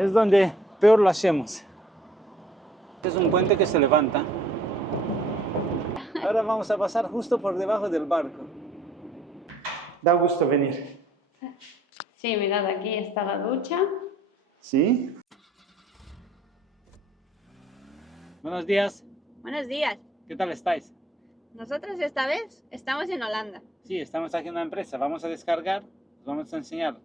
es donde peor lo hacemos. Es un puente que se levanta. Ahora vamos a pasar justo por debajo del barco. Da gusto venir. Sí, mirad, aquí está la ducha. ¿Sí? Buenos días. Buenos días. ¿Qué tal estáis? Nosotros esta vez estamos en Holanda. Sí, estamos aquí en una empresa. Vamos a descargar, os vamos a enseñar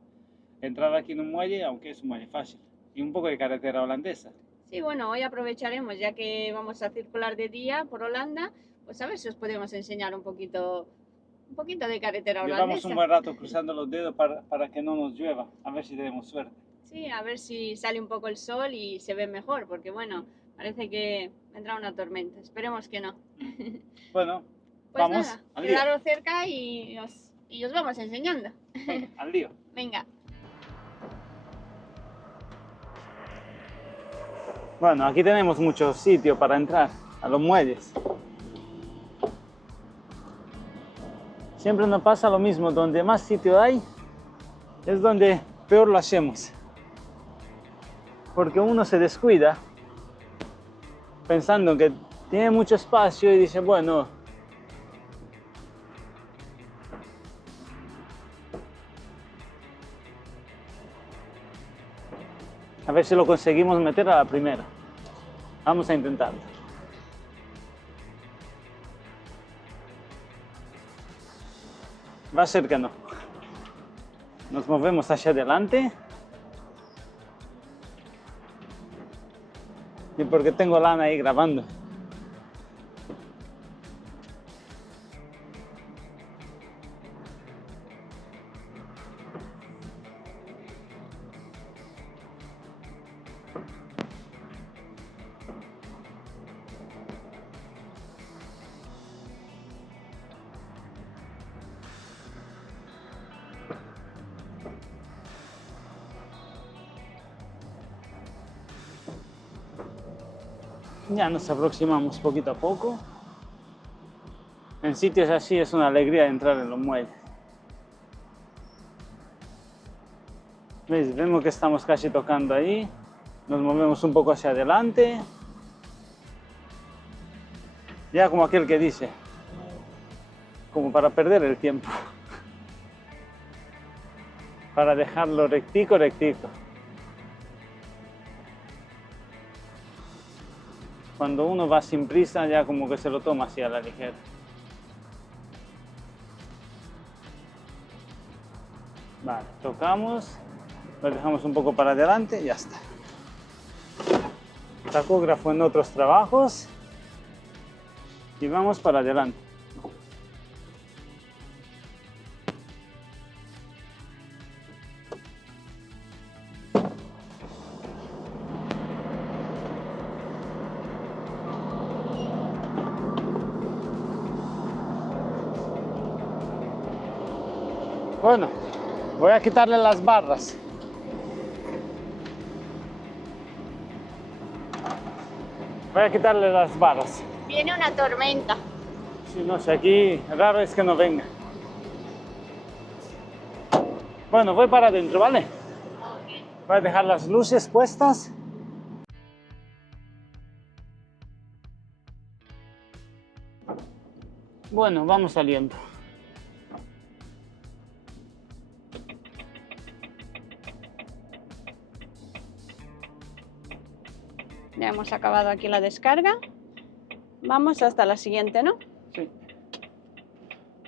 a entrar aquí en un muelle, aunque es un muelle fácil. Y un poco de carretera holandesa. Sí, bueno, hoy aprovecharemos, ya que vamos a circular de día por Holanda, pues a ver si os podemos enseñar un poquito de carretera holandesa. Llevamos un buen rato cruzando los dedos para que no nos llueva. A ver si tenemos suerte. Sí, a ver si sale un poco el sol y se ve mejor, porque bueno, parece que vendrá una tormenta. Esperemos que no. Bueno, Pues vamos nada, al lío. quedaros cerca y os vamos enseñando. Venga, al lío. Venga. Bueno, aquí tenemos mucho sitio para entrar a los muelles. Siempre nos pasa lo mismo, donde más sitio hay, es donde peor lo hacemos. Porque uno se descuida pensando que tiene mucho espacio y dice, bueno, a ver si lo conseguimos meter a la primera. Vamos a intentarlo. Va a ser que no. Nos movemos hacia adelante. Y porque tengo Lana ahí grabando. Ya nos aproximamos poquito a poco. En sitios así es una alegría entrar en los muelles. ¿Veis? Vemos que estamos casi tocando ahí. Nos movemos un poco hacia adelante. Ya como aquel que dice, como para perder el tiempo. Para dejarlo rectico, rectico. Cuando uno va sin prisa, ya como que se lo toma así a la ligera. Vale, tocamos, lo dejamos un poco para adelante y ya está. Tacógrafo en otros trabajos y vamos para adelante. Bueno, voy a quitarle las barras. Voy a quitarle las barras. Viene una tormenta. Sí, no sé, aquí raro es que no venga. Bueno, voy para adentro, ¿vale? Voy a dejar las luces puestas. Bueno, vamos saliendo. Ya hemos acabado aquí la descarga. Vamos hasta la siguiente, ¿no? Sí.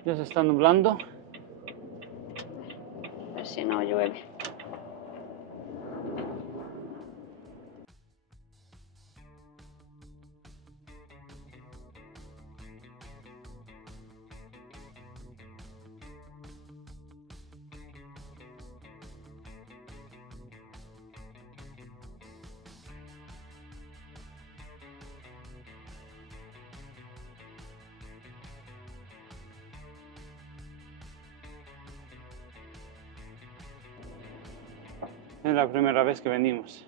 Ya se está nublando. A ver si no llueve. Es la primera vez que venimos.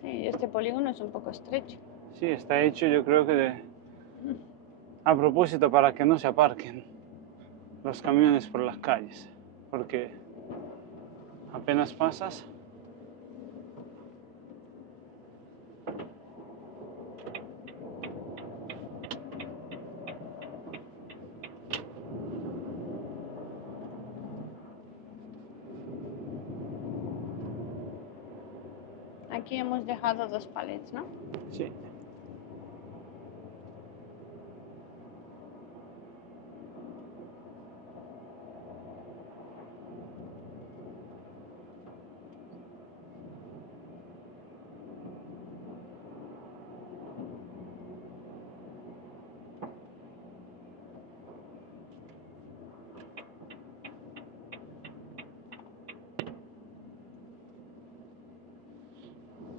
Sí, este polígono es un poco estrecho. Sí, está hecho yo creo que a propósito para que no se aparquen los camiones por las calles. Porque apenas pasas Aquí hemos dejado 2 palets, ¿no? Sí.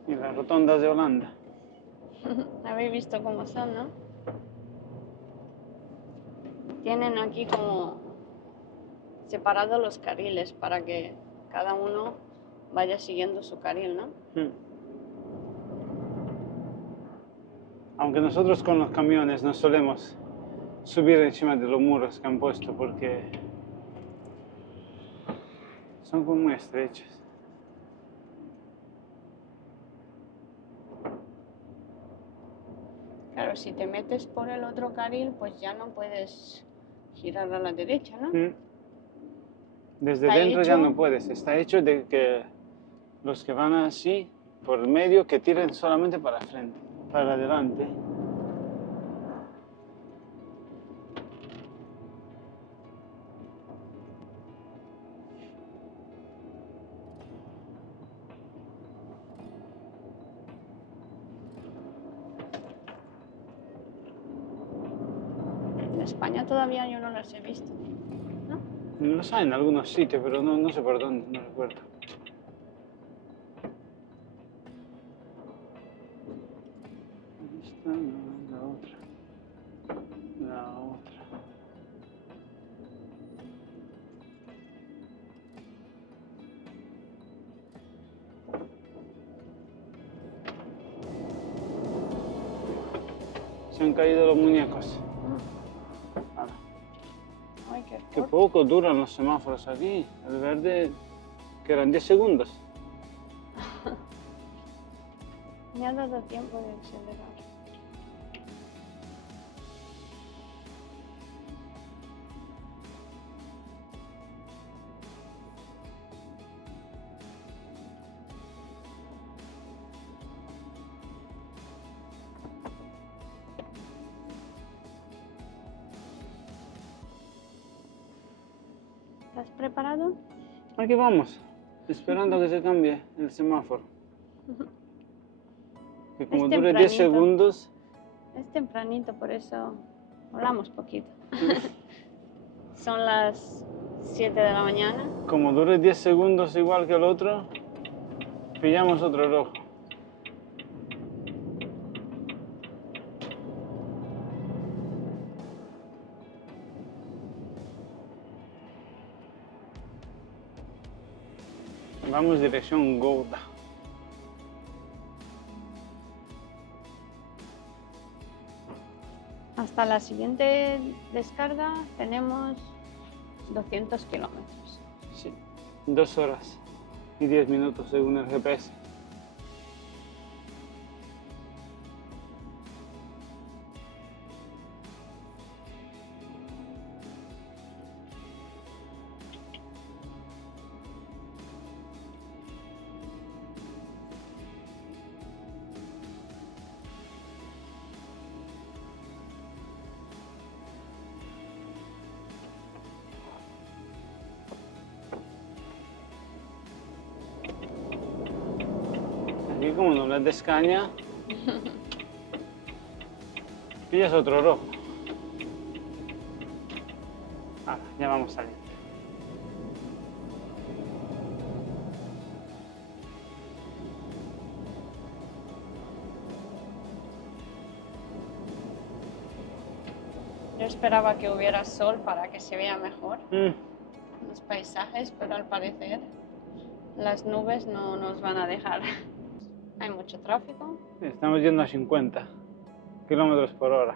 Y las rotondas de Holanda. Habéis visto cómo son, ¿no? Tienen aquí como separados los carriles para que cada uno vaya siguiendo su carril, ¿no? Aunque nosotros con los camiones no solemos subir encima de los muros que han puesto porque son como muy estrechos. Claro, si te metes por el otro carril, pues ya no puedes girar a la derecha, ¿no? Desde Está dentro ya hecho- no puedes. Está hecho de que los que van así por el medio que tiren solamente para frente, para adelante. En España todavía yo no los he visto, ¿no? Los hay en algunos sitios, pero no sé por dónde, no recuerdo. Ahí está la otra. La otra. Se han caído los muñecos. Ala. Ay, qué Qué corto. poco duran los semáforos aquí. El verde, que eran 10 segundos. Me ha dado tiempo de acelerar. ¿Estás preparado? Aquí vamos, esperando que se cambie el semáforo. Que como Es dure 10 tempranito. segundos, Es tempranito, por eso hablamos poquito. Son las 7 de la mañana. como dure 10 segundos igual que el otro, pillamos otro rojo. Vamos dirección Gouda. Hasta la siguiente descarga tenemos 200 kilómetros. Sí, 2 horas y 10 minutos según el GPS. Aquí como no les des caña, pillas otro rojo. Ah, ya vamos saliendo. Yo esperaba que hubiera sol para que se vea mejor los paisajes, pero al parecer las nubes no nos van a dejar. Hay mucho tráfico. Estamos yendo a 50 kilómetros por hora.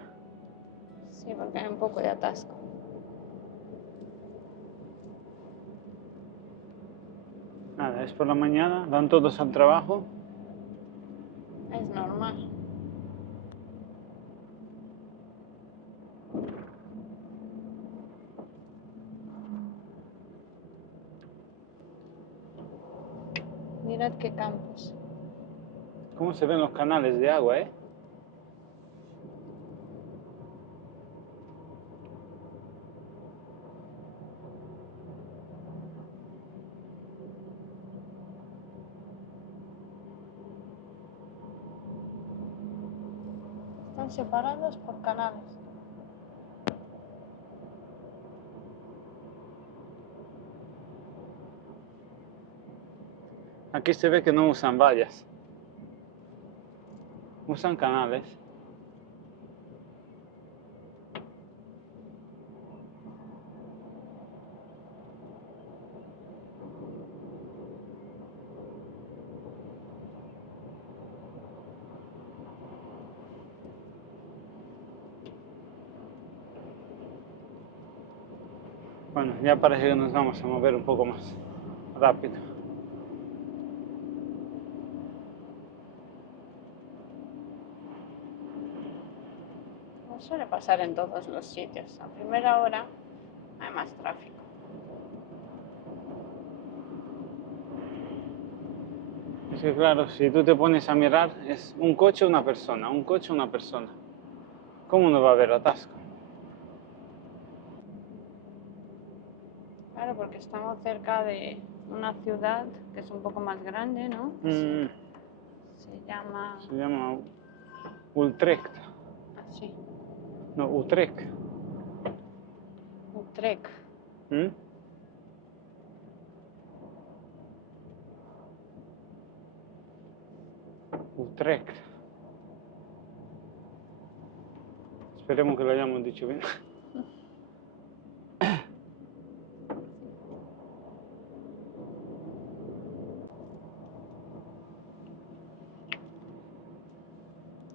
Sí, porque hay un poco de atasco. Nada, es por la mañana, van todos al trabajo. Es normal. Mirad qué campos. ¿Cómo se ven los canales de agua, eh? Están separados por canales. Aquí se ve que no usan vallas. Usan canales. Bueno, ya parece que nos vamos a mover un poco más rápido. No suele pasar en todos los sitios. A primera hora hay más tráfico. Es que claro, si tú te pones a mirar, es un coche una persona, un coche una persona. ¿Cómo no va a haber atasco? Claro, porque estamos cerca de una ciudad que es un poco más grande, ¿no? Se llama Se llama Utrecht. así, No, Utrecht. Utrecht. ¿Mm? Utrecht. Esperemos que lo hayamos dicho bien.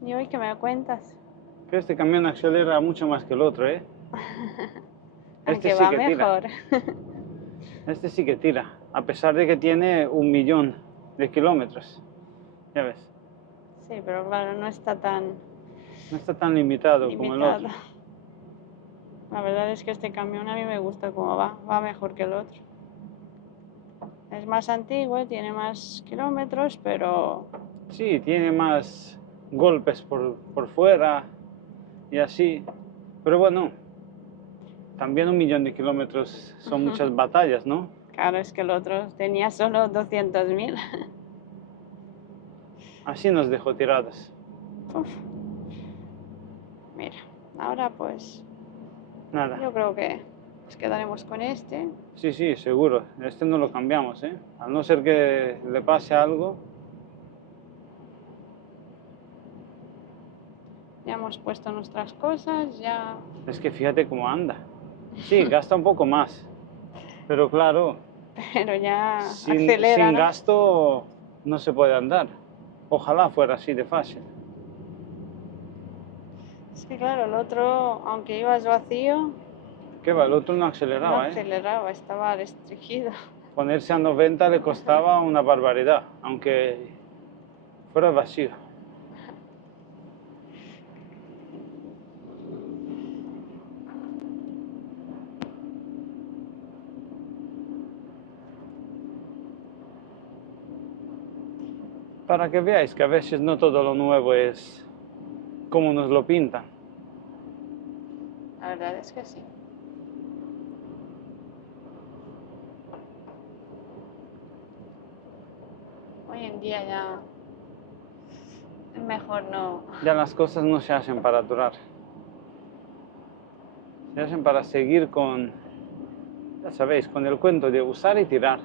¿Y hoy qué me cuentas? Que este camión acelera mucho más que el otro, ¿eh? Aunque va mejor. Este sí que tira, a pesar de que tiene 1.000.000 de kilómetros. Ya ves, Sí, pero claro, no está tan no está tan limitado como el limitado. otro. La verdad es que este camión a mí me gusta cómo va mejor que el otro. Es más antiguo, tiene más kilómetros, pero Sí, tiene más golpes por fuera y así. Pero bueno, también 1.000.000 de kilómetros son muchas batallas, ¿no? claro, es que el otro tenía solo 200.000. Así nos dejó tirados. Uf. Mira, ahora pues Nada. yo creo que nos quedaremos con este. Sí, sí, seguro. Este no lo cambiamos, ¿eh? A no ser que le pase algo. Ya hemos puesto nuestras cosas, ya... Es que fíjate cómo anda. Sí, gasta un poco más. Pero claro, Pero ya sin acelera, ¿no? gasto no se puede andar. Ojalá fuera así de fácil. Es que claro, el otro, aunque ibas vacío, ¿Qué va? El otro no no aceleraba, ¿eh? aceleraba, estaba restringido. Ponerse a 90 le costaba una barbaridad, aunque fuera vacío. Para que veáis que a veces no todo lo nuevo es como nos lo pintan. La verdad es que sí. Hoy en día ya es mejor no... Ya las cosas no se hacen para durar. Se hacen para seguir con, ya sabéis, con el cuento de usar y tirar.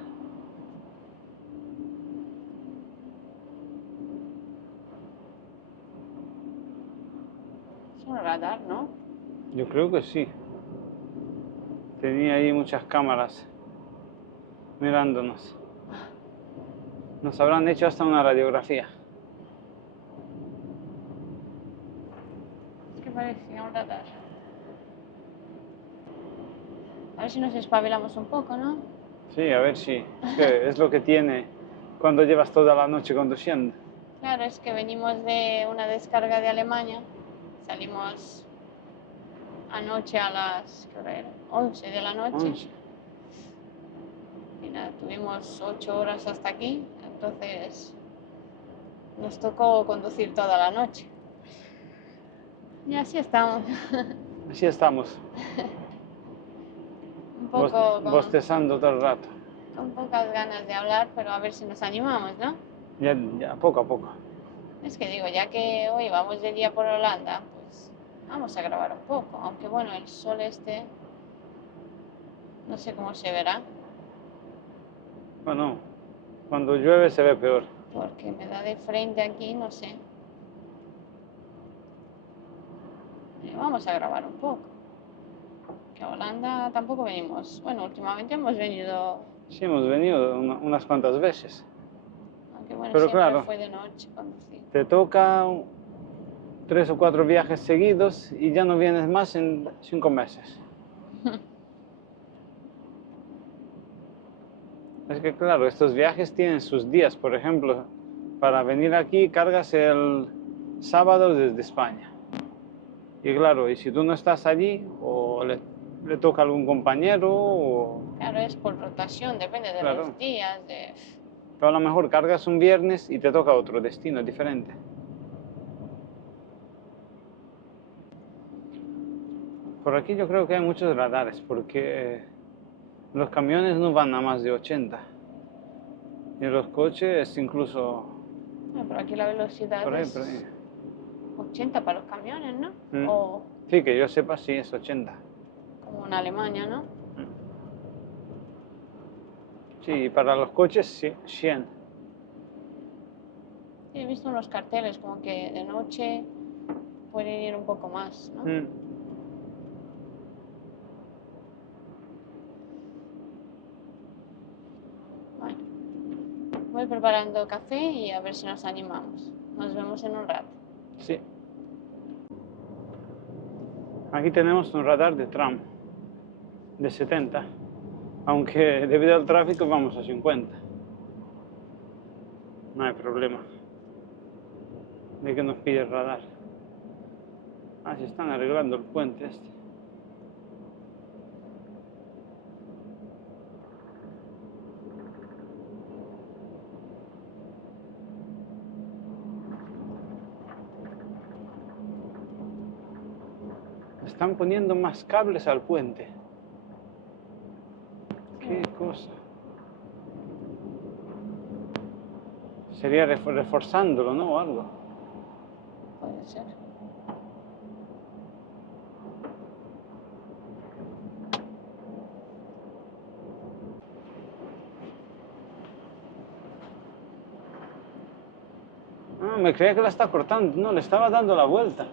Es un radar, ¿no? Yo creo que sí. Tenía ahí muchas cámaras mirándonos. Nos habrán hecho hasta una radiografía. Es que parecía un radar. A ver si nos espabilamos un poco, ¿no? Sí, a ver si. Es que es lo que tiene cuando llevas toda la noche conduciendo. Claro, es que venimos de una descarga de Alemania. Salimos anoche a las, ¿qué hora era? 11 de la noche. 11. Y nada, tuvimos 8 horas hasta aquí. Entonces, nos tocó conducir toda la noche. Y así estamos. Así estamos, Un poco bostezando todo el rato. con pocas ganas de hablar, pero a ver si nos animamos, ¿no? Ya poco a poco. Es que digo, ya que hoy vamos de día por Holanda, pues vamos a grabar un poco. Aunque bueno, el sol este, no sé cómo se verá, Bueno, cuando llueve se ve peor. porque me da de frente aquí, no sé. Vamos a grabar un poco. Que a Holanda tampoco venimos. Bueno, últimamente hemos venido, Sí, hemos venido unas cuantas veces. aunque bueno, Pero siempre claro, fue de noche conducir. te toca 3 o 4 viajes seguidos y ya no vienes más en 5 meses. Es que claro, estos viajes tienen sus días. Por ejemplo, para venir aquí cargas el sábado desde España. Y claro, y si tú no estás allí, o le toca a algún compañero, o Claro, es por rotación, depende de Claro. los días, de... pero a lo mejor cargas un viernes y te toca otro destino diferente. Por aquí yo creo que hay muchos radares, porque los camiones no van a más de 80. Y los coches incluso Bueno, pero aquí la velocidad por ahí, es por ahí. 80 para los camiones, ¿no? Mm. O Sí, que yo sepa, sí, es 80. como en Alemania, ¿no? Sí, y para los coches, sí, 100. Sí, he visto unos carteles como que de noche pueden ir un poco más, ¿no? Mm. Bueno, voy preparando café y a ver si nos animamos. Nos vemos en un rato. Sí. Aquí tenemos un radar de tram de 70, aunque debido al tráfico vamos a 50. No hay problema de que nos pide el radar. Ah, se están arreglando el puente este. Están poniendo más cables al puente. Qué cosa. Sería reforzándolo, ¿no? O algo. Puede ser. Ah, me creía que la está cortando. No, le estaba dando la vuelta.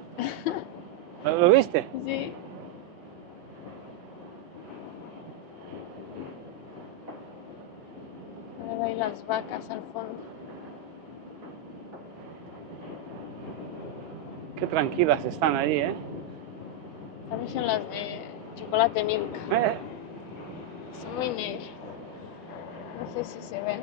¿Lo viste? Sí. Ahora hay las vacas al fondo. Qué tranquilas están ahí, ¿eh? Parecen las de chocolate Milka. Eh, Son muy negras. No sé si se ven.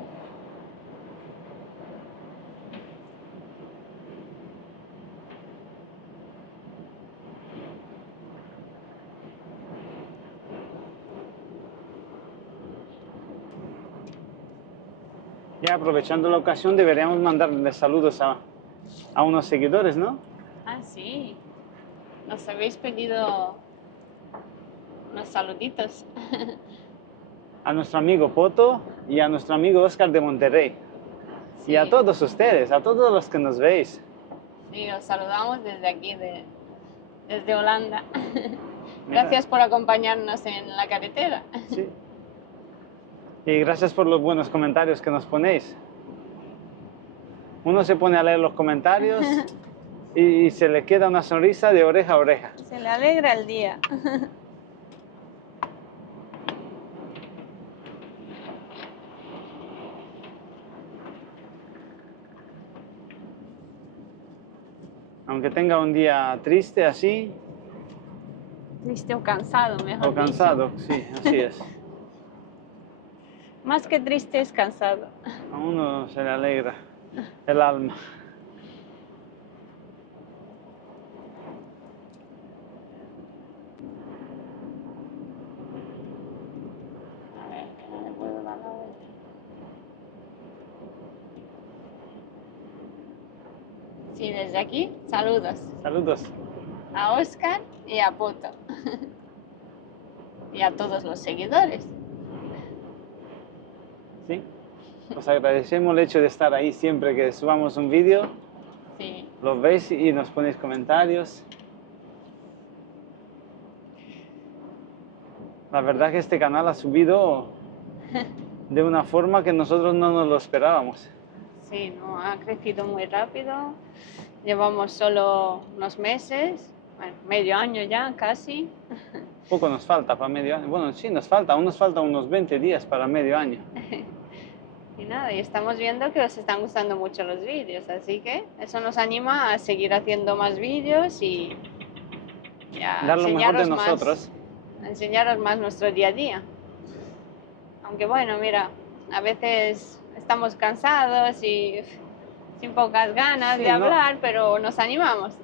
Ya aprovechando la ocasión deberíamos mandarles saludos a unos seguidores, ¿no? Ah, sí. Nos habéis pedido unos saluditos. A nuestro amigo Poto y a nuestro amigo Oscar de Monterrey. Sí. Y a todos ustedes, a todos los que nos veis. Sí, os saludamos desde aquí, desde Holanda. Mira. Gracias por acompañarnos en la carretera. Sí. Y gracias por los buenos comentarios que nos ponéis. Uno se pone a leer los comentarios y se le queda una sonrisa de oreja a oreja. Se le alegra el día. Aunque tenga un día triste así, Triste o cansado, mejor o cansado, dicho. sí, así es. Más que triste es cansado. A uno se le alegra el alma. A ver, que no le puedo dar la vuelta. Sí, desde aquí, saludos Saludos. a Oscar y a Poto. Y a todos los seguidores. Sí. Os agradecemos el hecho de estar ahí siempre que subamos un vídeo. Sí. Los veis y nos ponéis comentarios. La verdad que este canal ha subido de una forma que nosotros no nos lo esperábamos. Sí, no, ha crecido muy rápido. Llevamos solo unos meses, bueno, medio año ya casi. Poco nos falta para medio año. Bueno, sí, nos falta unos 20 días para medio año. Y nada, y estamos viendo que os están gustando mucho los vídeos, así que eso nos anima a seguir haciendo más vídeos y a Dar lo mejor de nosotros. a enseñaros más nuestro día a día. Aunque bueno, mira, a veces estamos cansados y sin pocas ganas Sí, de no. hablar, pero nos animamos.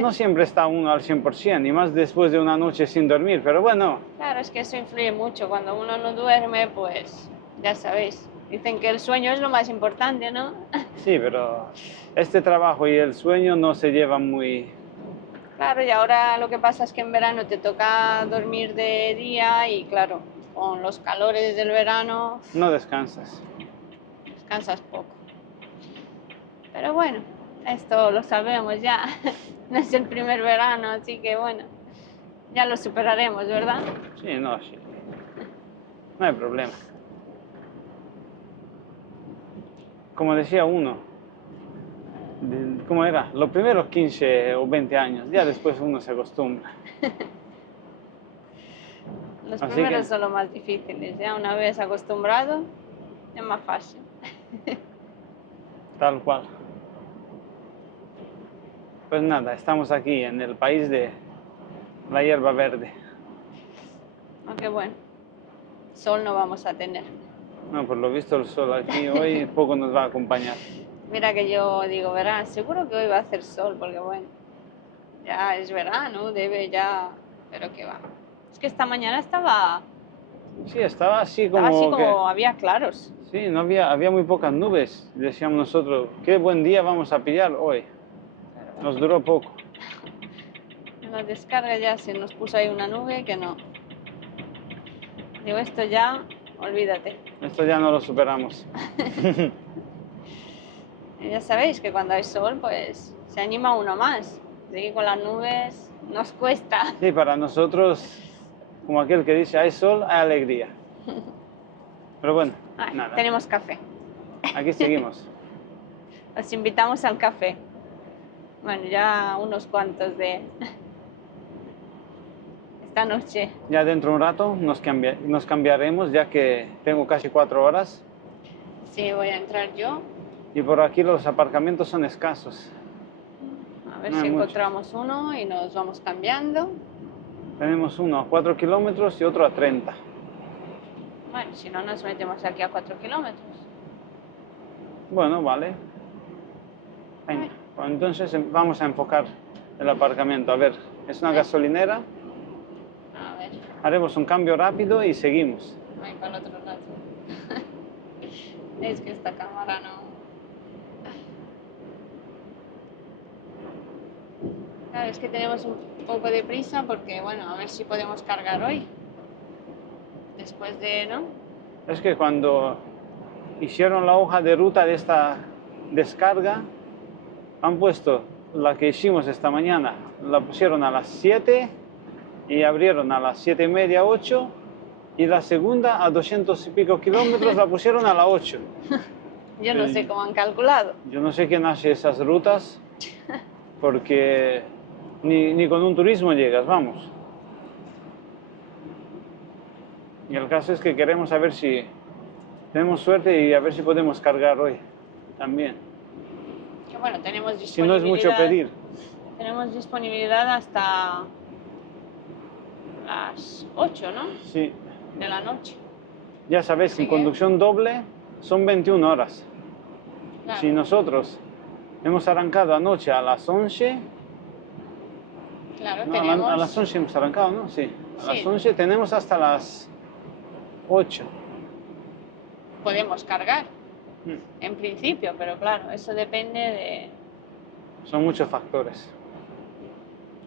No siempre está uno al 100%, y más después de una noche sin dormir, pero bueno, Claro, es que eso influye mucho. Cuando uno no duerme, pues ya sabéis. Dicen que el sueño es lo más importante, ¿no? sí, pero este trabajo y el sueño no se llevan muy... Claro, y ahora lo que pasa es que en verano te toca dormir de día y claro, con los calores del verano No descansas. descansas poco. Pero bueno, esto lo sabemos ya. No es el primer verano, así que bueno, ya lo superaremos, ¿verdad? Sí, no, sí. No hay problema. Como decía uno, ¿cómo era? Los primeros 15 o 20 años, ya después uno se acostumbra. Los Así primeros que- son los más difíciles, ya una vez acostumbrado es más fácil. Tal cual. Pues nada, estamos aquí en el país de la hierba verde. Aunque bueno, sol no vamos a tener. No, por lo visto el sol aquí hoy poco nos va a acompañar. Mira que yo digo, verán, seguro que hoy va a hacer sol, porque bueno, ya es verano, debe ya, pero qué va. Es que esta mañana estaba Sí, estaba así así como que... como había claros. Sí, no había muy pocas nubes. Decíamos nosotros, qué buen día vamos a pillar hoy. Nos duró poco. En la descarga ya se nos puso ahí una nube que no. Digo, esto ya, olvídate. Esto ya no lo superamos. Y ya sabéis que cuando hay sol, pues se anima uno más. Así que con las nubes nos cuesta. Sí, para nosotros, como aquel que dice, hay sol, hay alegría. Pero bueno, Ay, nada, tenemos café. aquí seguimos. Os invitamos al café. Bueno, ya unos cuantos de esta noche. Ya dentro de un rato nos cambiaremos, ya que tengo casi 4 horas. Sí, voy a entrar yo. Y por aquí los aparcamientos son escasos. A ver No hay si muchos. encontramos uno y nos vamos cambiando. Tenemos uno a 4 kilómetros y otro a 30. Bueno, si no nos metemos aquí a 4 kilómetros. Bueno, vale. Venga, pues entonces vamos a enfocar el aparcamiento. A ver, es una gasolinera. A ver, Haremos un cambio rápido y seguimos. voy para el otro lado. Es que esta cámara no... Claro, es que tenemos un poco de prisa porque, bueno, a ver si podemos cargar hoy. Después de, ¿no? Es que cuando hicieron la hoja de ruta de esta descarga, han puesto la que hicimos esta mañana, la pusieron a las 7 y abrieron a las 7:30, 8, y la segunda a 200 y pico kilómetros la pusieron a las 8. Yo no sé cómo han calculado. Yo no sé quién hace esas rutas, porque ni con un turismo llegas, vamos. Y el caso es que queremos saber si tenemos suerte y a ver si podemos cargar hoy también. Que bueno, tenemos Si no disponibilidad. es mucho pedir. Tenemos disponibilidad hasta las 8, ¿no? Sí. De la noche. Ya sabéis que en Así que- conducción doble son 21 horas. Claro. Si nosotros hemos arrancado anoche a las 11, Claro, no, tenemos... a las 11 hemos arrancado, ¿no? Sí. A Sí. las 11 tenemos hasta las 8. Podemos cargar, Mm. en principio, pero claro, eso depende son muchos factores.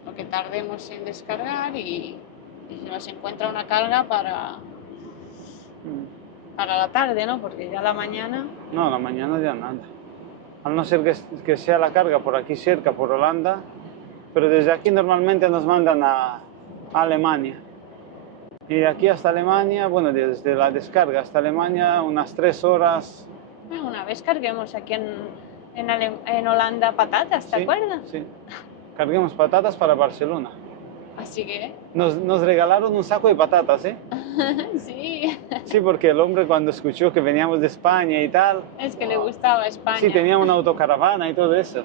Lo que tardemos en descargar y si nos encuentra una carga para la tarde, ¿no? Porque ya la mañana... No, la mañana ya nada. A no ser que sea la carga por aquí cerca, por Holanda, pero desde aquí normalmente nos mandan a Alemania. Y de aquí hasta Alemania, bueno, desde la descarga hasta Alemania, unas 3 horas. Una vez carguemos aquí en Holanda patatas, ¿te acuerdas? Sí, carguemos patatas para Barcelona. Así que... Nos regalaron un saco de patatas, ¿eh? Sí. Sí, porque el hombre cuando escuchó que veníamos de España y tal... Es que le gustaba España. Sí, tenía una autocaravana y todo eso.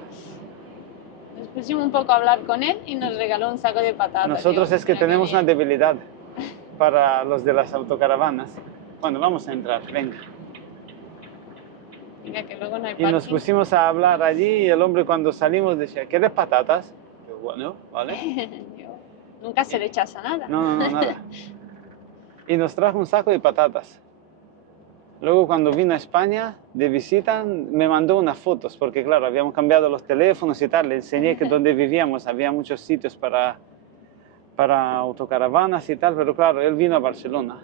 Nos pusimos un poco a hablar con él y nos regaló un saco de patatas. Nosotros es que tenemos una debilidad para los de las autocaravanas. Bueno, vamos a entrar, venga. Venga, que luego no hay Y parking. nos pusimos a hablar allí y el hombre cuando salimos decía, ¿quieres patatas? Yo, bueno, vale. Nunca se rechaza nada. No, nada. Y nos trajo un saco de patatas. Luego cuando vino a España de visita me mandó unas fotos, porque claro, habíamos cambiado los teléfonos y tal, le enseñé que donde vivíamos había muchos sitios para autocaravanas y tal, pero claro, él vino a Barcelona.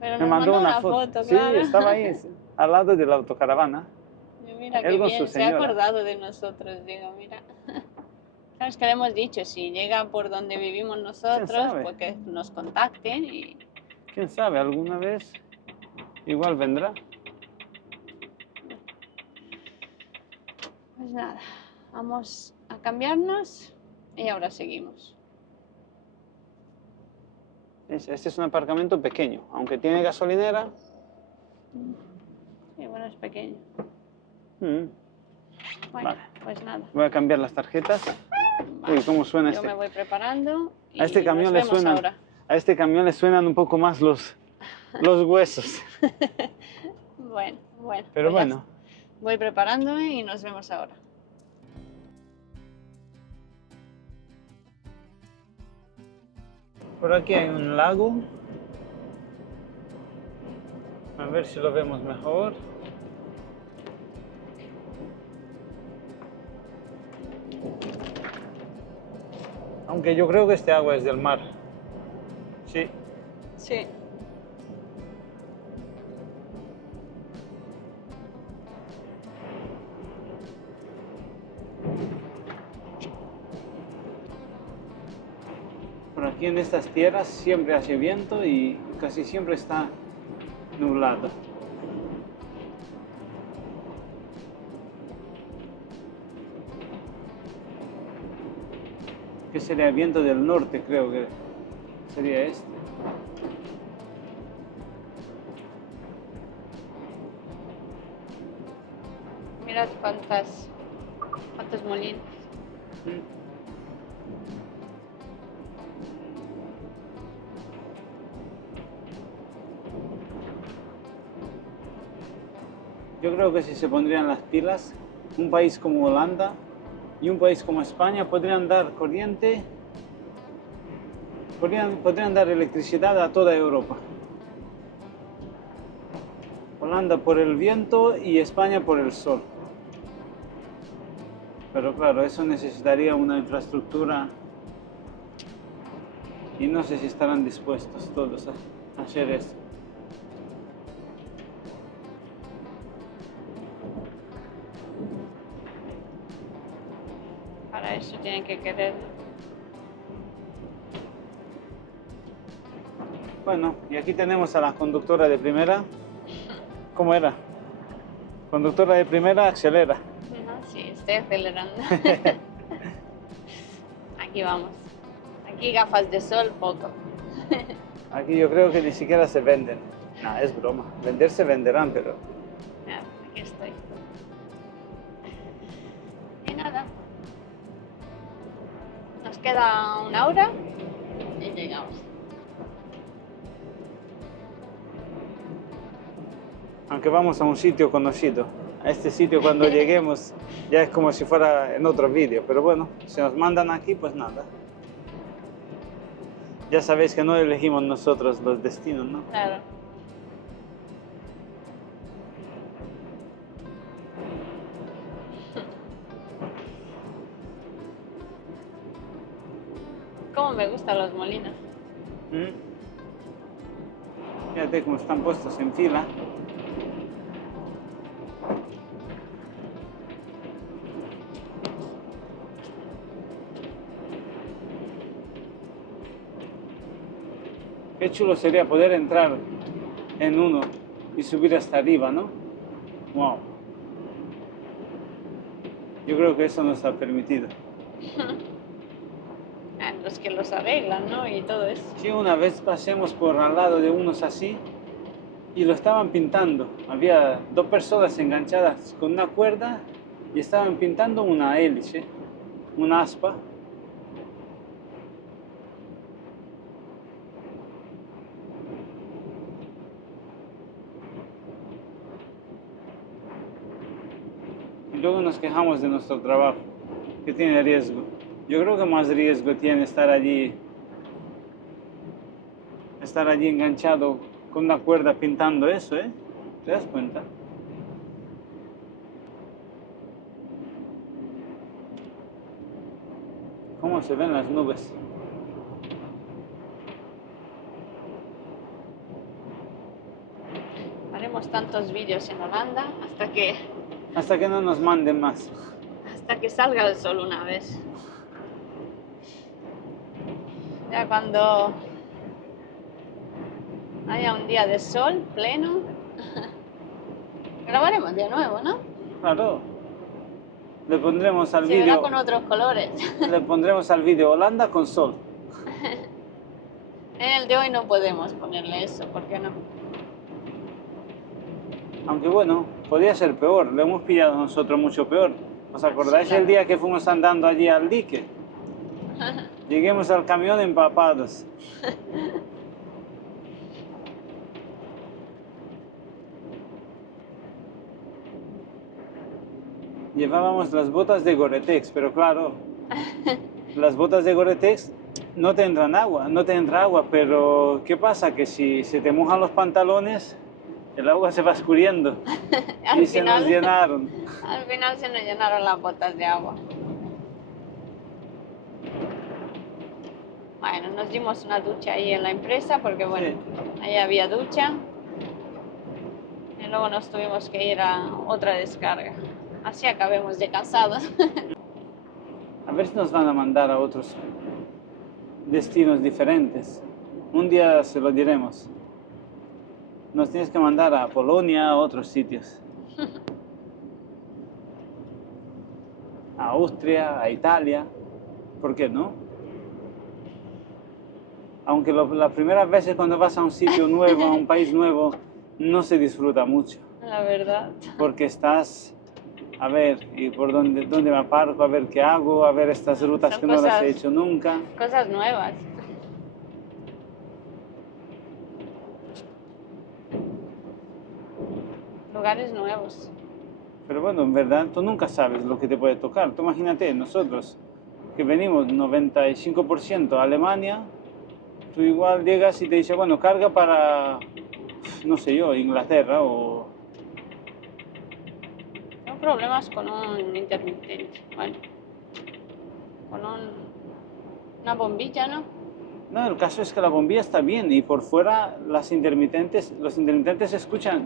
Pero Me mandó una foto, claro. Sí, estaba ahí, al lado de la autocaravana. Mira Él qué con bien, su se ha señora. acordado de nosotros, digo, mira. Claro, es que le hemos dicho, si llega por donde vivimos nosotros, sabe? pues que nos contacten y... ¿Quién sabe? ¿Alguna vez igual vendrá? Pues nada, vamos a cambiarnos y ahora seguimos. Este es un aparcamiento pequeño, aunque tiene gasolinera. Sí, bueno, es pequeño. Bueno, Vale. Pues nada. Voy a cambiar las tarjetas. Vale. Uy, ¿cómo suena Yo este? me voy preparando y A este camión nos le vemos suenan, ahora. a este camión le suenan un poco más los huesos. Bueno. Pero pues ya bueno. está. Voy preparándome y nos vemos ahora. Por aquí hay un lago. A ver si lo vemos mejor. Aunque yo creo que este agua es del mar. Sí. Sí. Por aquí en estas tierras siempre hace viento y casi siempre está nublado. Que sería el viento del norte, creo que sería este. Mirad cuántos molinos. Yo creo que si se pondrían las pilas, un país como Holanda y un país como España podrían dar corriente, podrían dar electricidad a toda Europa. Holanda por el viento y España por el sol. Pero claro, eso necesitaría una infraestructura y no sé si estarán dispuestos todos a hacer eso. Para eso tienen que querer. Bueno, y aquí tenemos a la conductora de primera. ¿Cómo era? Conductora de primera, acelera. Sí, estoy acelerando. Aquí vamos. Aquí gafas de sol, poco. Aquí yo creo que ni siquiera se venden. No, es broma. Vender se venderán, pero... Mira, aquí estoy. Y nada. Nos queda una hora y llegamos. Aunque vamos a un sitio conocido. A este sitio cuando lleguemos ya es como si fuera en otro vídeo. Pero bueno, si nos mandan aquí, pues nada. Ya sabéis que no elegimos nosotros los destinos, ¿no? Claro. cómo me gustan los molinos. Fíjate cómo están puestos en fila. Qué chulo sería poder entrar en uno y subir hasta arriba, ¿no? Wow. Yo creo que eso no está permitido. Los que los arreglan, ¿no? Y todo eso. Sí, una vez pasemos por al lado de unos así y lo estaban pintando. Había dos personas enganchadas con una cuerda y estaban pintando una hélice, una aspa. Y luego nos quejamos de nuestro trabajo, que tiene riesgo. Yo creo que más riesgo tiene estar allí enganchado con una cuerda pintando eso, ¿eh? ¿Te das cuenta? ¿Cómo se ven las nubes? Haremos tantos vídeos en Holanda Hasta que no nos manden más. hasta que salga el sol una vez. Ya cuando haya un día de sol pleno, grabaremos de nuevo, ¿no? Claro. Le pondremos al Se verá vídeo. con otros colores. Le pondremos al vídeo Holanda con sol. En el de hoy no podemos ponerle eso, ¿por qué no? Aunque bueno, podría ser peor. Lo hemos pillado nosotros mucho peor. ¿Os acordáis Sí, claro. el día que fuimos andando allí al dique? Lleguemos al camión empapados. Llevábamos las botas de Gore-Tex, pero claro, las botas de Gore-Tex no te entra agua, pero ¿qué pasa? Que si se te mojan los pantalones, el agua se va escurriendo Al y se nos final- llenaron. Al final se nos llenaron las botas de agua. Bueno, nos dimos una ducha ahí en la empresa porque bueno, Sí. ahí había ducha. Y luego nos tuvimos que ir a otra descarga. Así acabemos de cansados. A ver si nos van a mandar a otros destinos diferentes. Un día se lo diremos. Nos tienes que mandar a Polonia, a otros sitios. A Austria, a Italia. ¿Por qué no? Aunque las primeras veces cuando vas a un sitio nuevo, a un país nuevo, no se disfruta mucho. La verdad. Porque estás, a ver, ¿y por dónde me aparco? A ver qué hago, a ver estas rutas Son que no las cosas- he hecho nunca. Cosas nuevas. Lugares nuevos. Pero bueno, en verdad tú nunca sabes lo que te puede tocar. Tú imagínate, nosotros que venimos 95% a Alemania, tú igual llegas y te dice, bueno, carga para, no sé yo, Inglaterra o... Tengo problemas con un intermitente. Bueno, con una bombilla, ¿no? No, el caso es que la bombilla está bien y por fuera los intermitentes se escuchan,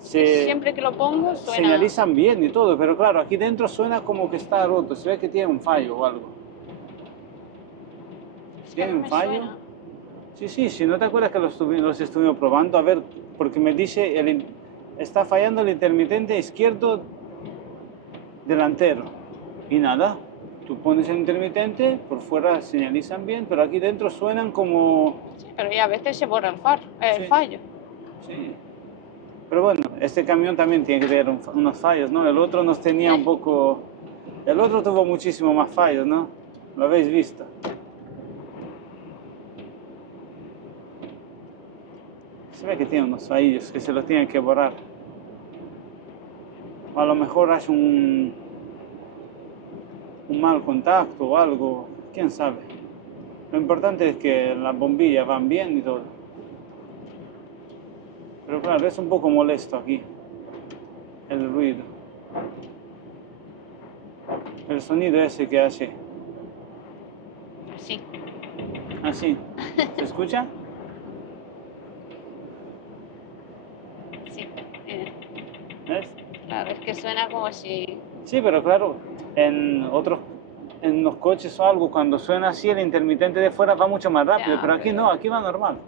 Siempre que lo pongo suena. señalizan bien y todo, pero claro, aquí dentro suena como que está roto, se ve que tiene un fallo o algo. Es que ¿Tiene no un me fallo? suena. Sí, si no te acuerdas que los estuvimos probando, a ver, porque me dice, está fallando el intermitente izquierdo delantero. Y nada, tú pones el intermitente, por fuera señalizan bien, pero aquí dentro suenan como... Sí, pero ya a veces se borra el Sí. fallo. Sí. Pero bueno, este camión también tiene que tener unos fallos, ¿no? El otro nos tenía un poco... El otro tuvo muchísimo más fallos, ¿no? Lo habéis visto. Se ve que tiene unos fallillos que se los tienen que borrar. O a lo mejor hace un mal contacto o algo, quién sabe. Lo importante es que las bombillas van bien y todo. Pero claro, es un poco molesto aquí el ruido. El sonido ese que hace. Sí. Así. ¿Se escucha? Sí, ¿Ves? claro, es que suena como si... Sí, pero claro, en los coches o algo, cuando suena así, el intermitente de fuera va mucho más rápido, Ya, pero aquí no, aquí va normal.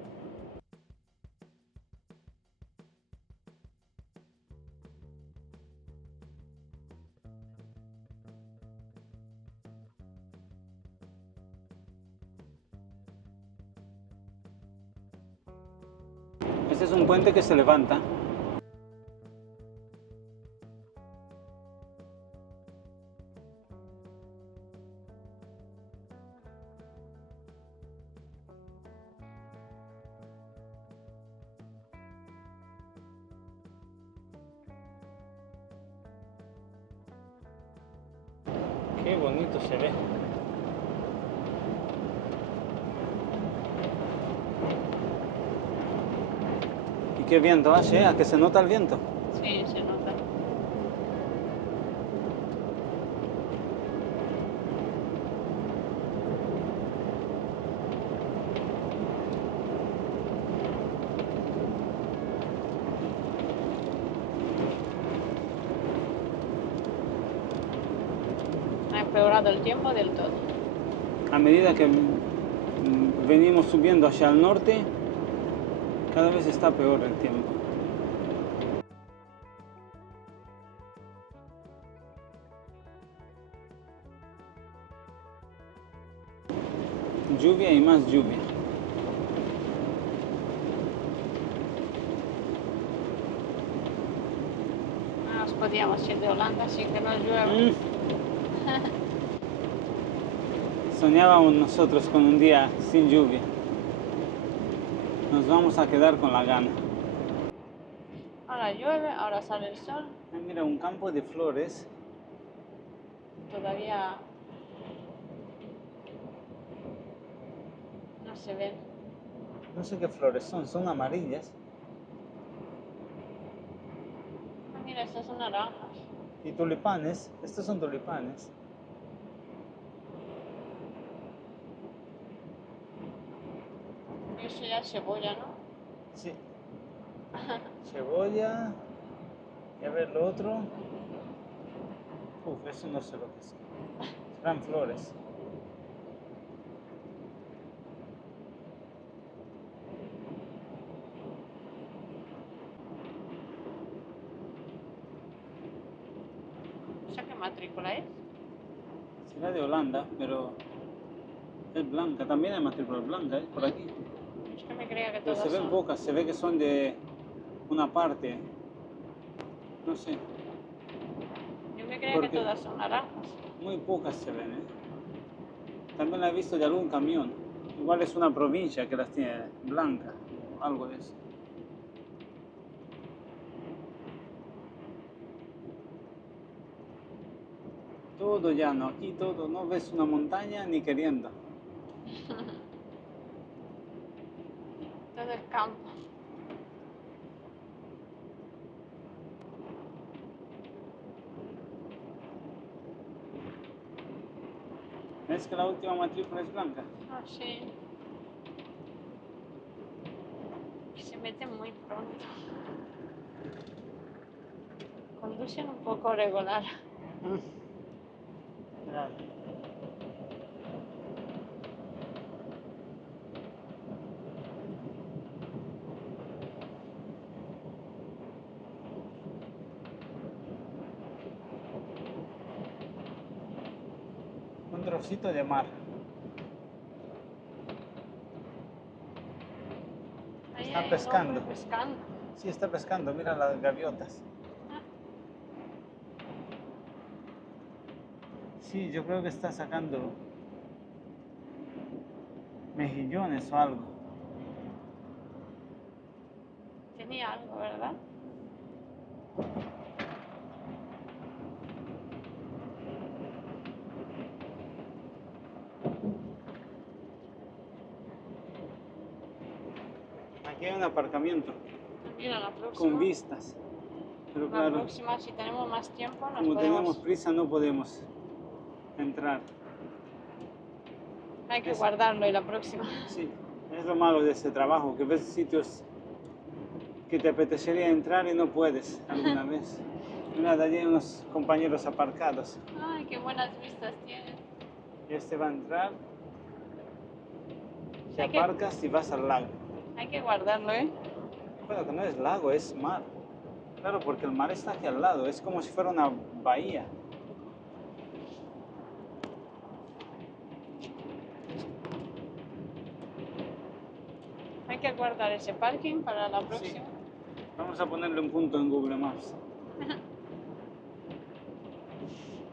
Este es un puente que se levanta. Qué bonito se ve. ¿Y qué viento hace? ¿A que se nota el viento? Sí, se nota. Ha empeorado el tiempo del todo. A medida que venimos subiendo hacia el norte, cada vez está peor el tiempo. Lluvia y más lluvia. No nos podíamos ir de Holanda sin que nos llueva. Soñábamos nosotros con un día sin lluvia. Nos vamos a quedar con la gana. Ahora llueve, ahora sale el sol. Mira, un campo de flores. Todavía no se ven. No sé qué flores son amarillas. Ah, mira, estas son naranjas. Y tulipanes, estos son tulipanes. Y eso ya es cebolla, ¿no? Sí. Cebolla. Y a ver lo otro. Uf, eso no sé lo que es. Serán flores. ¿Esa qué matrícula es? Será de Holanda, pero es blanca. También hay matrícula blanca, ¿eh? Por aquí. Es que me creía que Pero todas se ven son. pocas, se ve que son de una parte. No sé, Yo me creía que porque todas son naranjas. muy pocas se ven, ¿eh? También la he visto de algún camión. Igual es una provincia que las tiene blancas, algo de eso. Todo llano, aquí todo, no ves una montaña ni queriendo. Todo el campo. ¿Ves que la última matrícula es blanca? Ah, sí. Y se mete muy pronto. Conducen un poco regular. Claro. Un trocito de mar. Ahí Está hay un pescando. hombre pescando. Sí, está pescando, mira las gaviotas. Sí, yo creo que está sacando mejillones o algo. Tenía algo, ¿verdad? Aquí hay un aparcamiento Mira, la con próxima. vistas. Pero La claro, próxima, si tenemos más tiempo, nos como tenemos podemos... prisa no podemos entrar. Hay que guardarlo y la próxima. Sí, es lo malo de ese trabajo, que ves sitios que te apetecería entrar y no puedes alguna vez. Mira, de allí hay unos compañeros aparcados. Ay, qué buenas vistas tienes. Y este va a entrar, te Hay que, aparcas y vas al lago. hay que guardarlo, ¿eh? Bueno, que no es lago, es mar. Claro, porque el mar está aquí al lado, es como si fuera una bahía. Hay que guardar ese parking para la Sí. próxima. Vamos a ponerle un punto en Google Maps.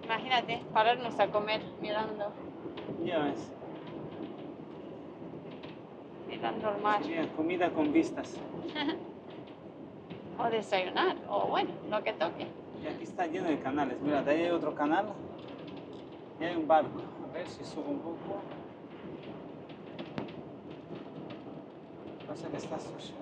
Imagínate, pararnos a comer mirando Ya ves, el mar. sería comida con vistas. O desayunar, o bueno, lo que toque. Y aquí está lleno de canales. Mira, de ahí hay otro canal y hay un barco. A ver si subo un poco. Pasa que está sucio.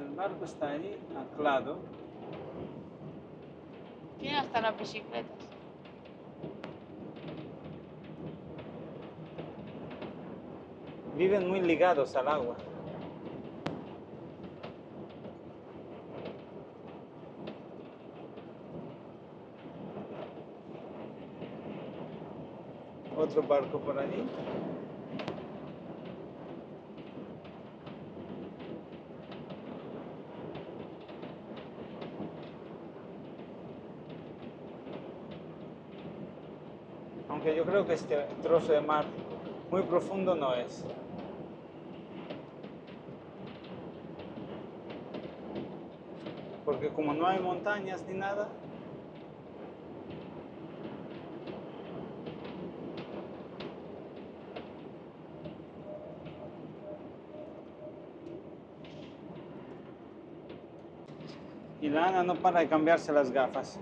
El barco está allí, anclado. Tiene hasta las bicicletas. Viven muy ligados al agua. Otro barco por allí. Aunque yo creo que este trozo de mar muy profundo no es. Porque como no hay montañas ni nada, y la Ana no para de cambiarse las gafas.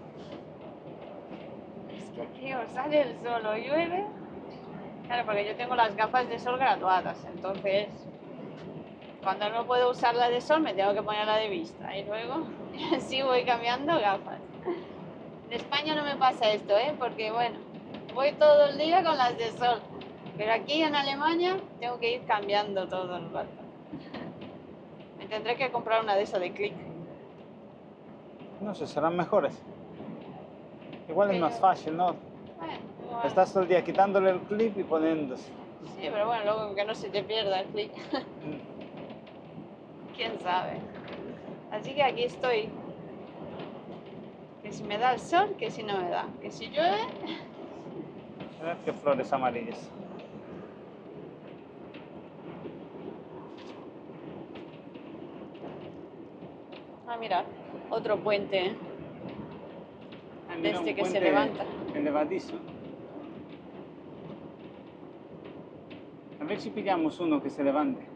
Es que aquí o sale el sol o llueve. Claro, porque yo tengo las gafas de sol graduadas, entonces cuando no puedo usar la de sol me tengo que poner la de vista y luego así voy cambiando gafas. En España no me pasa esto, ¿eh? Porque bueno, voy todo el día con las de sol, pero aquí en Alemania tengo que ir cambiando todo el rato. Me tendré que comprar una de esas de clic. No sé, serán mejores. Igual es Que más yo- fácil, ¿no? Bueno, igual. Estás todo el día quitándole el clip y poniéndose. Sí, pero bueno, luego que no se te pierda el clic. ¿Quién sabe? Así que aquí estoy. Que si me da el sol, que si no me da. Que si llueve, Mirad qué flores amarillas. ah, mira, otro puente Ah, de mira, este un que se puente levanta. elevadizo. A ver si pillamos uno que se levante.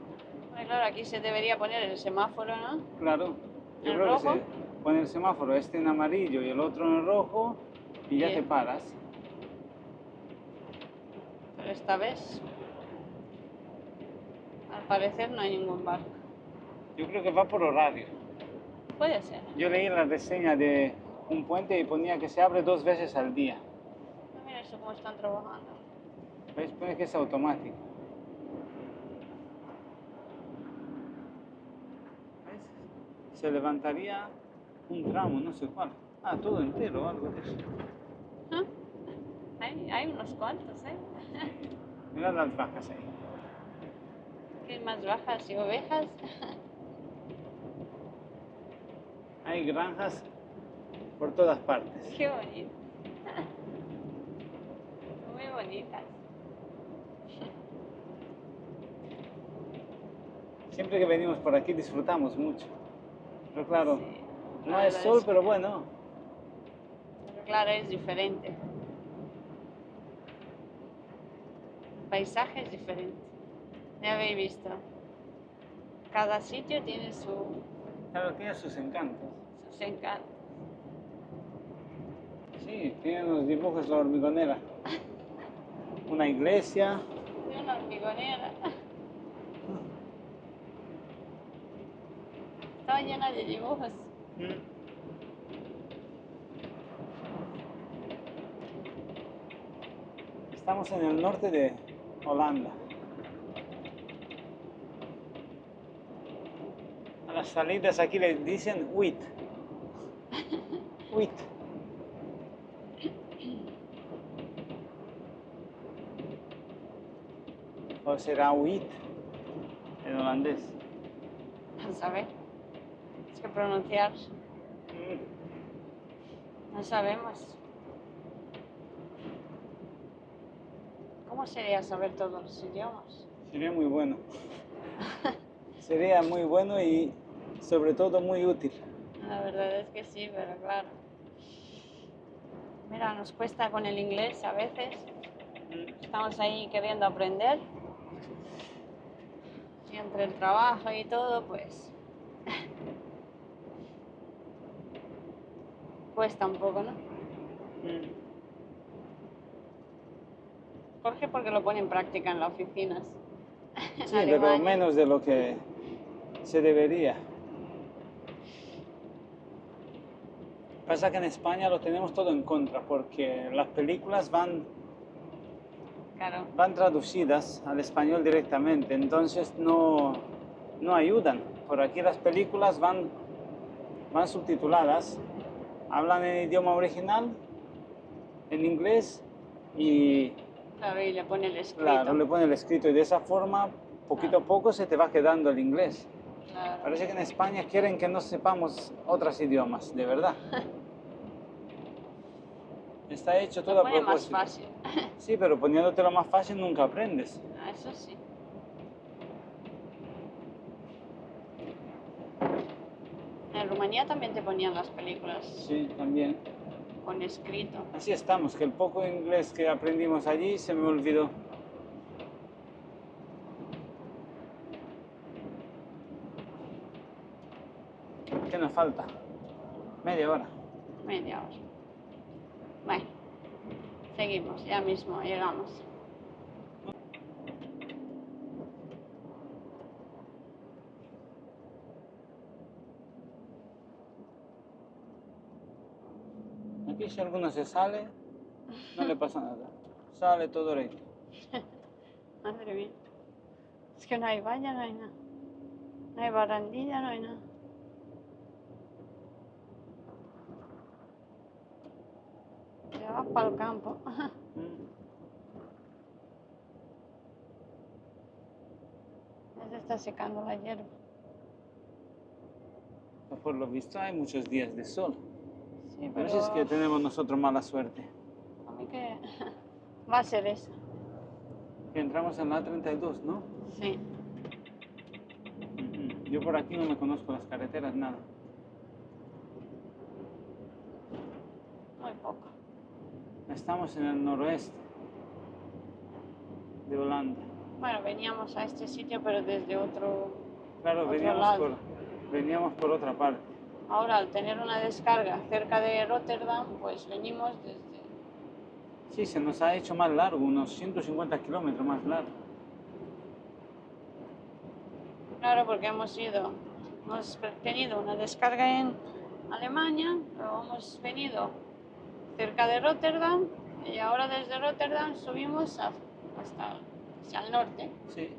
Bueno, claro, aquí se debería poner el semáforo, ¿no? Claro, yo ¿En creo rojo? que se pone el semáforo, este en amarillo y el otro en rojo, y ya te Bien. paras. Pero esta vez, al parecer, no hay ningún barco. Yo creo que va por horario. Puede ser. Yo leí la reseña de un puente y ponía que se abre 2 veces al día. Ah, mira eso cómo están trabajando. ¿Ves? Pone que es automático. ¿Ves? Se levantaría un tramo, no sé cuál. Ah, todo entero, algo de eso. ¿Ah? Hay unos cuantos, ¿eh? Mira las vacas ahí. ¿Qué más bajas y ovejas? Hay granjas por todas partes. Qué bonito. Muy bonitas. Siempre que venimos por aquí disfrutamos mucho. Pero claro, Sí, no la es verdad sol, es pero que- bueno. Pero claro, es diferente. El paisaje es diferente. Ya habéis visto. Cada sitio tiene Claro, tiene sus encantos. sus encantos. Sí, tiene los dibujos la hormigonera. Una iglesia. De una hormigonera. Estaba llena de dibujos. Mm. Estamos en el norte de Holanda. A las salidas aquí le dicen Uit. Uit. O será Uit en holandés. No sabe. Es que pronunciar no sabemos. ¿Cómo sería saber todos los idiomas? Sería muy bueno. Sería muy bueno y sobre todo muy útil. La verdad es que sí, pero claro. Mira, nos cuesta con el inglés a veces. Estamos ahí queriendo aprender. Y entre el trabajo y todo, pues cuesta un poco, ¿no? ¿Por qué? Porque lo pone en práctica en las oficinas. En Sí, pero Alemania. menos de lo que se debería. Pasa que en España lo tenemos todo en contra porque las películas van Claro, traducidas al español directamente, entonces no ayudan. Por aquí las películas van subtituladas, hablan en idioma original, en inglés, y claro, y le pone el escrito. claro, le ponen el escrito y de esa forma, poquito a poco se te va quedando el inglés. Claro. Parece que en España quieren que no sepamos otros idiomas, de verdad. Está hecho todo Lo a pone más propósito. fácil. Sí, pero poniéndotelo más fácil nunca aprendes. Eso sí. En Rumanía también te ponían las películas Sí, también. con escrito. Así estamos, que el poco inglés que aprendimos allí se me olvidó. ¿Qué nos falta? Media hora. Media hora. Bueno, seguimos, ya mismo llegamos. Aquí si alguno se sale, no le pasa nada. Sale todo recto. Madre mía. Es que no hay valla, no hay nada. No hay barandilla, no hay nada. Te vas para el campo. Ya se está secando la hierba. Por lo visto hay muchos días de sol. Sí, A pero veces es que tenemos nosotros mala suerte. a mí que va a ser eso. Que entramos en la 32, ¿no? Sí. Yo por aquí no me conozco las carreteras, nada. Muy poco. Estamos en el noroeste de Holanda. Bueno, veníamos a este sitio, pero desde otro Claro, lado. veníamos por otra parte. Ahora, al tener una descarga cerca de Rotterdam, pues venimos desde... Sí, se nos ha hecho más largo, unos 150 kilómetros más largo. Claro, porque hemos tenido una descarga en Alemania, luego hemos venido cerca de Rotterdam y ahora desde Rotterdam subimos hacia el norte. Sí.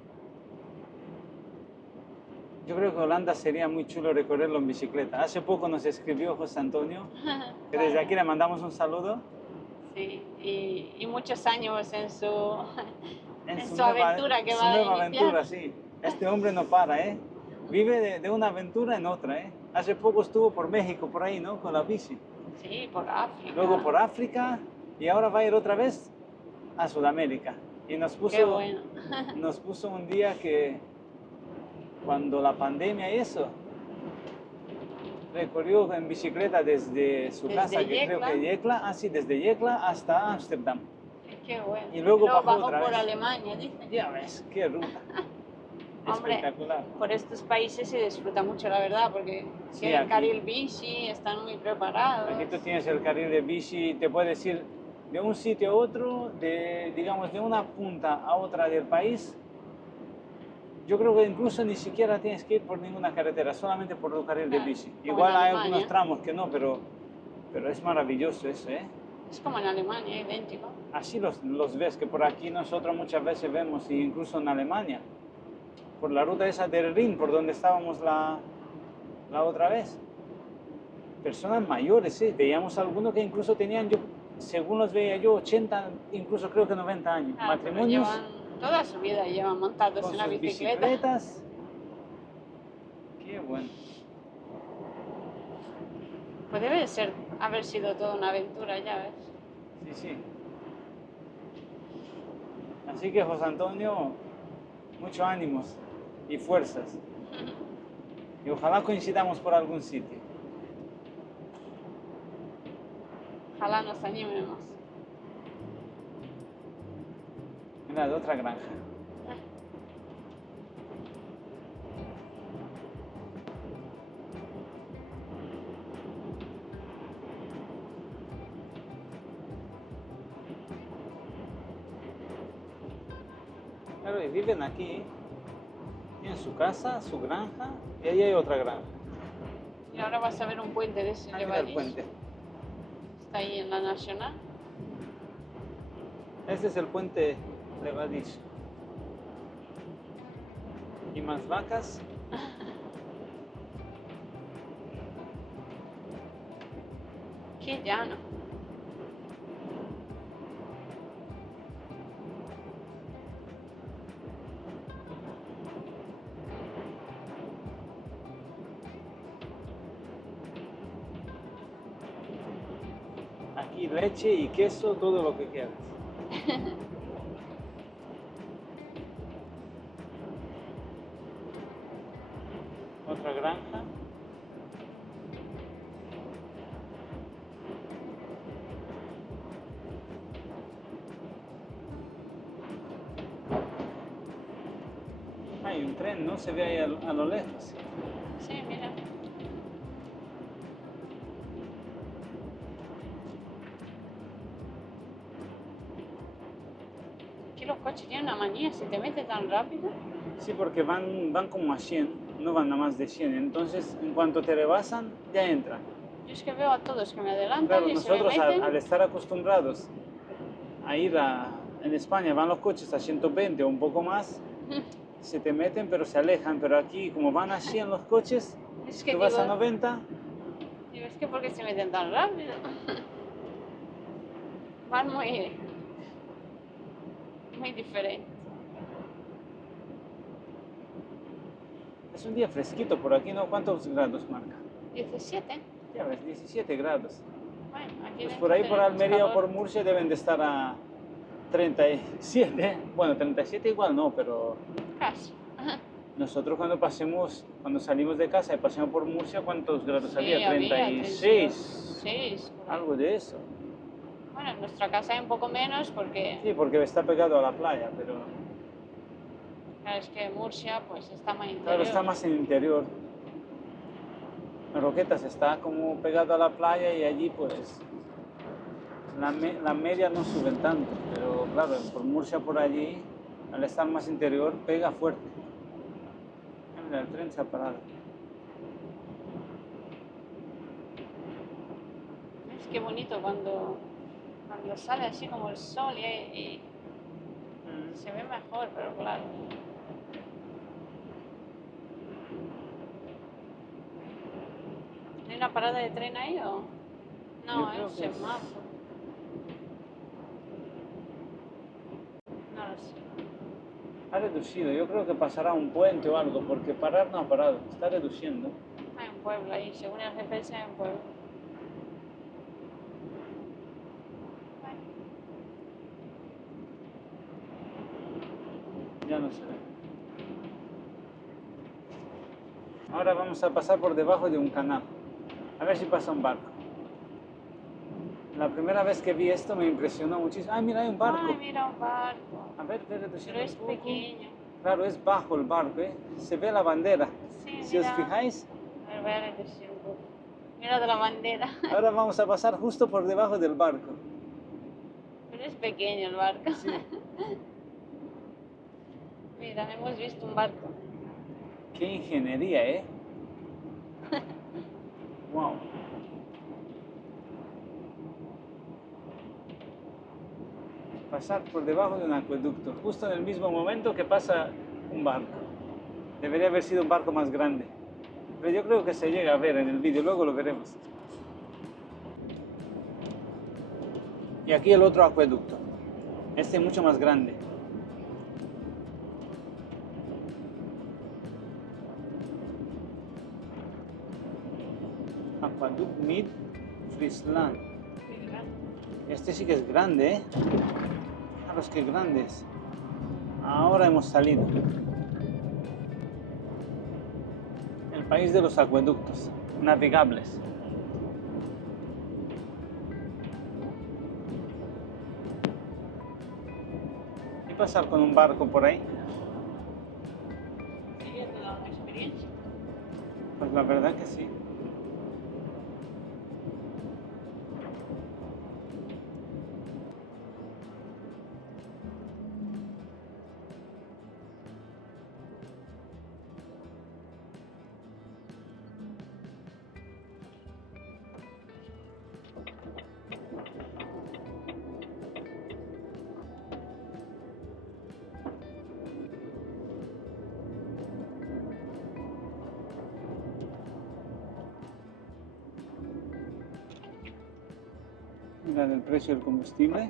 Yo creo que Holanda sería muy chulo recorrerlo en bicicleta. Hace poco nos escribió José Antonio, que desde aquí le mandamos un saludo. Sí, y muchos años en su nueva aventura que su va a nueva iniciar. aventura, sí. Este hombre no para, ¿eh? Vive de una aventura en otra, ¿eh? Hace poco estuvo por México, por ahí, ¿no? Con la bici. Sí, por África. Luego por África y ahora va a ir otra vez a Sudamérica. Y nos Qué bueno. puso un día que cuando la pandemia y eso, recorrió en bicicleta desde su casa, que creo que Yecla, desde Yecla hasta Ámsterdam. Qué bueno. Y luego bajó por otra vez. Alemania, dice. Ya ves, qué ruta. Hombre, espectacular. por estos países se disfruta mucho, la verdad, porque Sí, tienen aquí. carril bici, están muy preparados. Aquí tú tienes el carril de bici, te puedes ir de un sitio a otro, digamos, de una punta a otra del país. Yo creo que incluso ni siquiera tienes que ir por ninguna carretera, solamente por el carril de bici. como Igual en hay Alemania. algunos tramos que no, pero es maravilloso eso, ¿eh? Es como en Alemania, idéntico. Así los ves, que por aquí nosotros muchas veces vemos, e incluso en Alemania, por la ruta esa del Rin, por donde estábamos la otra vez. Personas mayores, ¿sí? Veíamos algunos que incluso tenían, yo, según los veía yo, 80, incluso creo que 90 años. Claro, pero Matrimonios llevan toda su vida llevan montados con en una sus bicicleta. bicicletas. Qué bueno. Pues debe de ser, haber sido toda una aventura, ya ves. Sí, sí. Así que, José Antonio, muchos ánimos y fuerzas. Y ojalá coincidamos por algún sitio. Ojalá nos animemos. Mira, de otra granja. Claro, y viven aquí. Tienen su casa, su granja, y ahí hay otra granja. Y ahora vas a ver un puente de ese Ah, de mira el Vallis. puente. Está ahí en la Nacional. Este es el puente de Vadillo. Y más vacas. Qué llano. Aquí leche y queso, todo lo que quieras. Otra granja. Hay un tren, ¿no? Se ve ahí a lo lejos. Sí, mira. Aquí los coches tienen una manía, se te mete tan rápido. Sí, porque van como a 100, no van a más de 100. Entonces, en cuanto te rebasan, ya entran. Yo es que veo a todos que me adelantan Claro, y se me nosotros meten. al estar acostumbrados a ir en España, van los coches a 120 o un poco más, se te meten pero se alejan. Pero aquí, como van a 100 los coches, Es que tú vas a digo, 90. digo, es que ¿por qué se meten tan rápido? Van muy diferentes. Es un día fresquito por aquí, ¿no? ¿Cuántos grados marca? 17. Ya ves, 17 grados. Bueno, aquí Pues dentro por ahí, por tenemos Almería o calor. por Murcia deben de estar a 37. Bueno, 37 igual no, pero Casi. Ajá. nosotros cuando salimos de casa y paseamos por Murcia, ¿cuántos grados Sí, había? había 36. 36. Algo de eso. Bueno, en nuestra casa hay un poco menos porque Sí, porque está pegado a la playa, pero claro, es que Murcia pues está más interior. claro, está más en el interior. Roquetas está como pegado a la playa y allí pues la media no suben tanto, pero claro, por Murcia por allí, al estar más interior, pega fuerte. Mira, el tren se ha parado. Es que bonito cuando sale así como el sol y se ve mejor, pero claro. ¿Hay una parada de tren ahí o...? Yo No, creo es que es- semáforo. No lo sé. Ha reducido, yo creo que pasará un puente o algo, porque parar no ha parado, está reduciendo. Hay un pueblo ahí, según el GPS hay un pueblo. Bueno, Ya no se ve. Ahora vamos a pasar por debajo de un canal, a ver si pasa un barco. La primera vez que vi esto me impresionó muchísimo. ¡Ay, mira, hay un barco! ay, mira un barco. A ver, ve reduciendo Pero es un poco. pequeño. Claro, es bajo el barco, ¿eh? Se ve la bandera. Sí, Si os mira. fijáis, A ver, voy a reducir un poco. Mira de la bandera. ahora vamos a pasar justo por debajo del barco. Pero es pequeño el barco. Sí. Mira, hemos visto un barco. ¡Qué ingeniería, eh! ¡Wow! pasar por debajo de un acueducto, justo en el mismo momento que pasa un barco. Debería haber sido un barco más grande, pero yo creo que se llega a ver en el vídeo, luego lo veremos. Y aquí el otro acueducto, este mucho más grande. Aqueduct Mid Friesland. Este sí que es grande, ¿eh? Fijaros qué grandes. Ahora hemos salido. El país de los acueductos navegables. ¿Y pasar con un barco por ahí? Sería toda una experiencia. Pues la verdad que sí. Mirad el precio del combustible.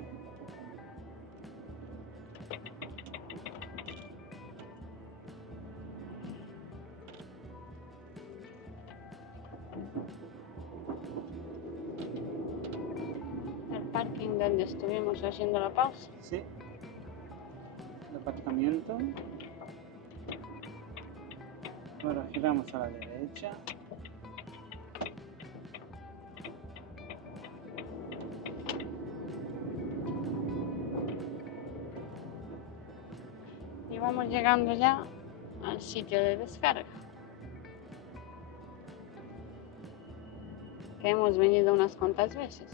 El parking donde estuvimos haciendo la pausa. Sí. El aparcamiento. Ahora giramos a la derecha. Y vamos llegando ya al sitio de descarga. Que hemos venido unas cuantas veces.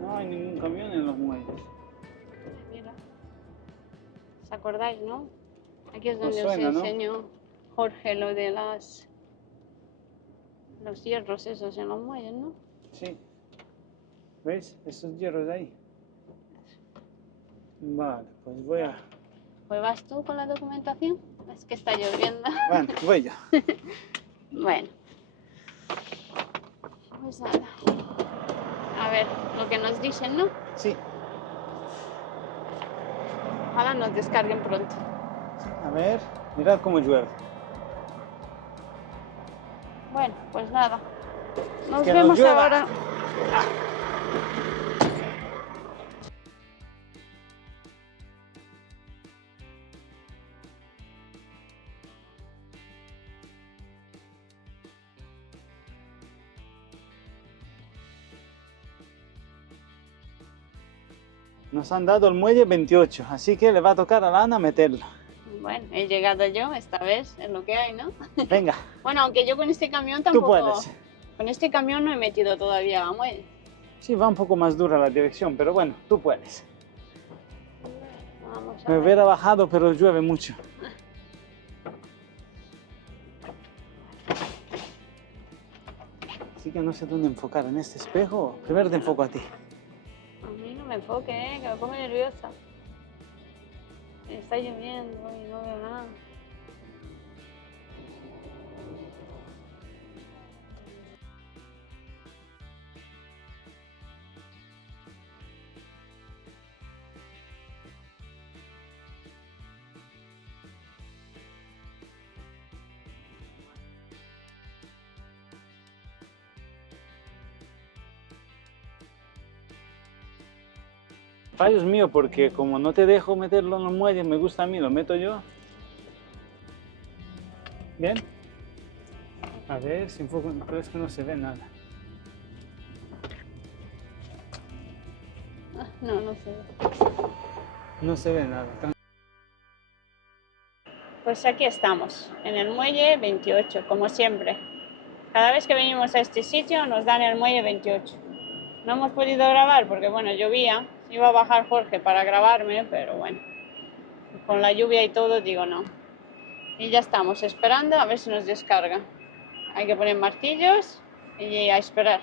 No hay ningún camión en los muelles. Mira. ¿Os acordáis, no? Aquí es Os donde suena, os ¿no? enseñó Jorge lo de los hierros esos en los muelles, ¿no? Sí. ¿Veis? Esos hierros de ahí. Vale, pues voy a... Pues vas tú con la documentación. Es que está lloviendo. Bueno, voy yo. Bueno. Pues nada. A ver lo que nos dicen, ¿no? Sí. Ojalá nos descarguen pronto. A ver, mirad cómo llueve. Bueno, pues nada. Nos Que nos vemos llueva. ahora. Nos han dado el muelle 28, así que le va a tocar a la Ana meterlo. Bueno, he llegado yo esta vez, es lo que hay, ¿no? Venga, Bueno, aunque yo con este camión tú tampoco... puedes. Con este camión no he metido todavía a muelle. Sí, va un poco más dura la dirección, pero bueno, tú puedes. Vamos a Me ver. hubiera bajado, pero llueve mucho. Así que no sé dónde enfocar, en este espejo. Primero te enfoco a ti. A mí no me enfoque, que me pongo nerviosa. Está lloviendo y no veo nada. Fallo es mío porque como no te dejo meterlo en los muelles, me gusta a mí, lo meto yo. Bien. A ver si enfoco, pero es que no se ve nada. Ah, no, no sé. No se ve nada. Pues aquí estamos, en el muelle 28, como siempre. Cada vez que venimos a este sitio nos dan el muelle 28. No hemos podido grabar porque, bueno, llovía. Iba a bajar Jorge para grabarme, pero bueno, con la lluvia y todo, digo no. Y ya estamos esperando a ver si nos descarga. Hay que poner martillos y a esperar.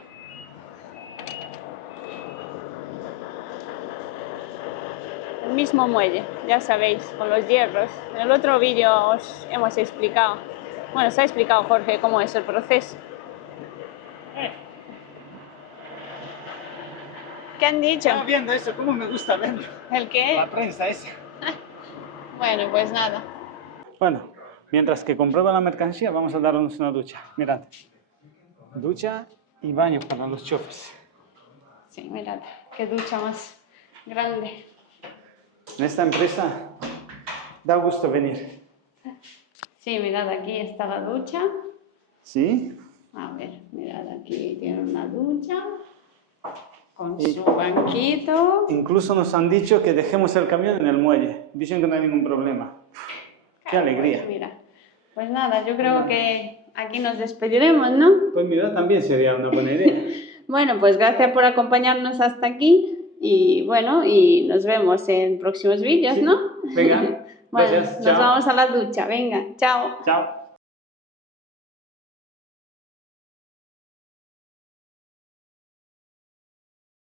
El mismo muelle, ya sabéis, con los hierros. En el otro vídeo os hemos explicado, bueno, se ha explicado Jorge cómo es el proceso. ¿Qué han dicho? Estaba viendo eso, cómo me gusta verlo. ¿El qué? La prensa esa. Bueno, pues nada. Bueno, mientras que comprueba la mercancía, vamos a darnos una ducha. Mirad. Ducha y baño para los chofes. Sí, mirad, qué ducha más grande. En esta empresa da gusto venir. Sí, mirad, aquí está la ducha. ¿Sí? A ver, mirad, aquí tiene una ducha con su banquito. Incluso nos han dicho que dejemos el camión en el muelle. Dicen que no hay ningún problema. ¡Qué alegría! Pues mira, pues nada, yo creo que aquí nos despediremos, ¿no? Pues mira, también sería una buena idea. Bueno, pues gracias por acompañarnos hasta aquí y bueno, y nos vemos en próximos vídeos, ¿no? Venga, Bueno, gracias. nos Chao. vamos a la ducha, venga, chao. Chao.